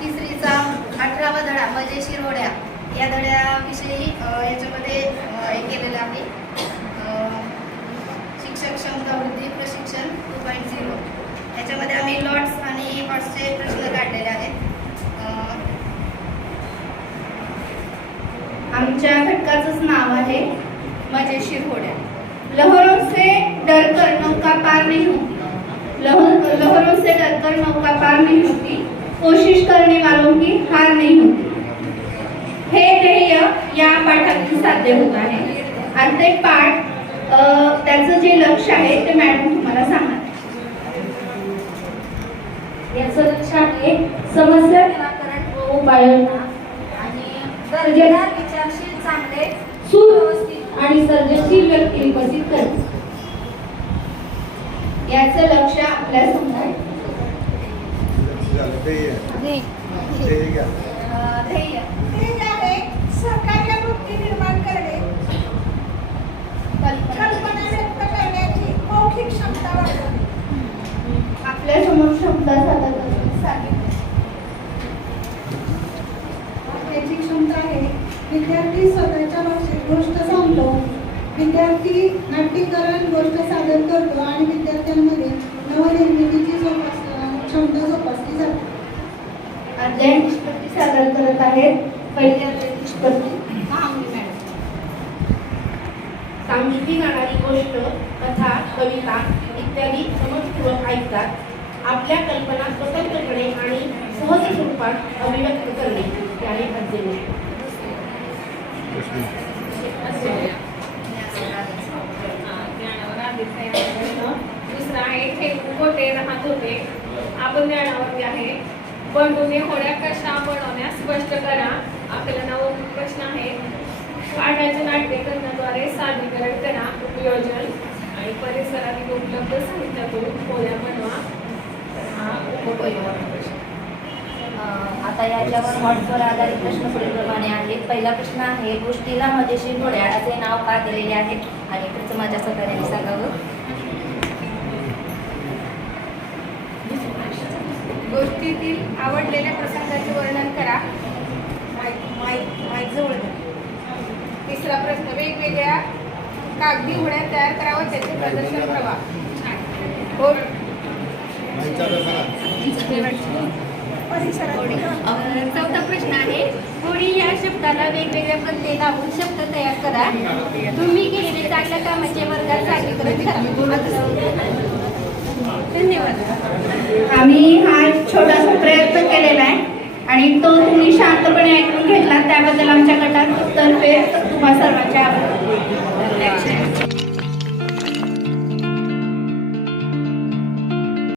तिसरीचा 18वा धडा मजेशीर होड्या या धड्याविषयी याच्यामध्ये हे केलेलं आहे. शिक्षक क्षमता वृद्धी प्रशिक्षण 2.0 याच्यामध्ये आम्ही लॉट्स आणि हॉट्सचे प्रश्न काढलेले आहेत. आमच्या घटकाचंच नाव आहे मजेशीर होड्या. लहरों से डरकर नौका पार नहीं होती, लहरों से डरकर नौका पार नहीं होती, कोशिश करने वालों की हार नहीं होती. हे ध्येय या पाठातून साध्य होत आहे. आणि ते पाठ त्याचं जे लक्ष्य आहे ते मॅडम तुम्हाला सांगणार. याचं लक्ष आहे समस्या निराकरण व उपाययोजना आणि दर्जेदार विचारशील चांगले सुव्यवस्थित आणि सर्जनशील व्यक्ती विकसित करणे. याचं लक्ष आपल्या समोर आहे. ध्येय सहकार्य वृत्ती निर्माण करणे, कल्पना व्यक्त करण्याची मौखिक क्षमता वाढवणे. आपल्या समोर क्षमता सादर करण्यासाठी त्याची क्षमता आहे विद्यार्थी स्वतःच्या भाषेत गोष्ट सांगतो, विद्यार्थी नाट्यीकरण गोष्ट सादर करतो आणि विद्यार्थ्यांमध्ये नवनिर्मितीची क्षमता जोपासली जाते. अध्ययन निष्पत्ती सादर करत आहेत. पहिली अध्ययन निष्पत्ती महामूली मॅडम. सांगितली जाणारी गोष्ट, कथा, कविता इत्यादी समजपूर्वक ऐकतात. आपल्या कल्पना स्वतंत्रपणे आणि सहज स्वरूपात अभिव्यक्त करणे त्याने अध्ययन. दुसरा आहे ठेवून कोठे राहत होते. आपण ज्ञानावरती आहे. बंडूने होड्या कशा बनवण्यास स्पष्ट करा. आकलनावर प्रश्न आहे. पाठाचे नाट्यकरणाद्वारे सादरीकरण करा. उपयोजन आणि परिसरातील उपलब्ध साहित्यातून होड्या बनवा. हा उपयोग प्रश्न. आता याच्यावर हॉट्सवर आधारित प्रश्न पुढीलप्रमाणे आहेत. पहिला प्रश्न आहे गोष्टीला मजेशीर होड्या असे नाव का दिलेले आहे आणि पुढचं माझ्या सहकार्याने सांगावं. गोष्टीतील आवडलेल्या प्रसंगाचे वर्णन करा. तिसरा प्रश्न वेगवेगळ्या कागदी होड्या तयार करा व त्याचे प्रदर्शन करावा. चौथा प्रश्न आहे होडी या शब्दाला वेगवेगळ्या प्रत्यय लावून शब्द तयार करा. तुम्ही केलेले चांगल्या कामाचे वर्गात सादरीकरण करा. धन्यवाद. आम्ही हा छोटासा प्रयत्न केलेला आहे आणि तो तुम्ही शांतपणे ऐकून घेतला त्याबद्दल आमच्या गटातर्फे तुम्हा सर्वांचे आभार.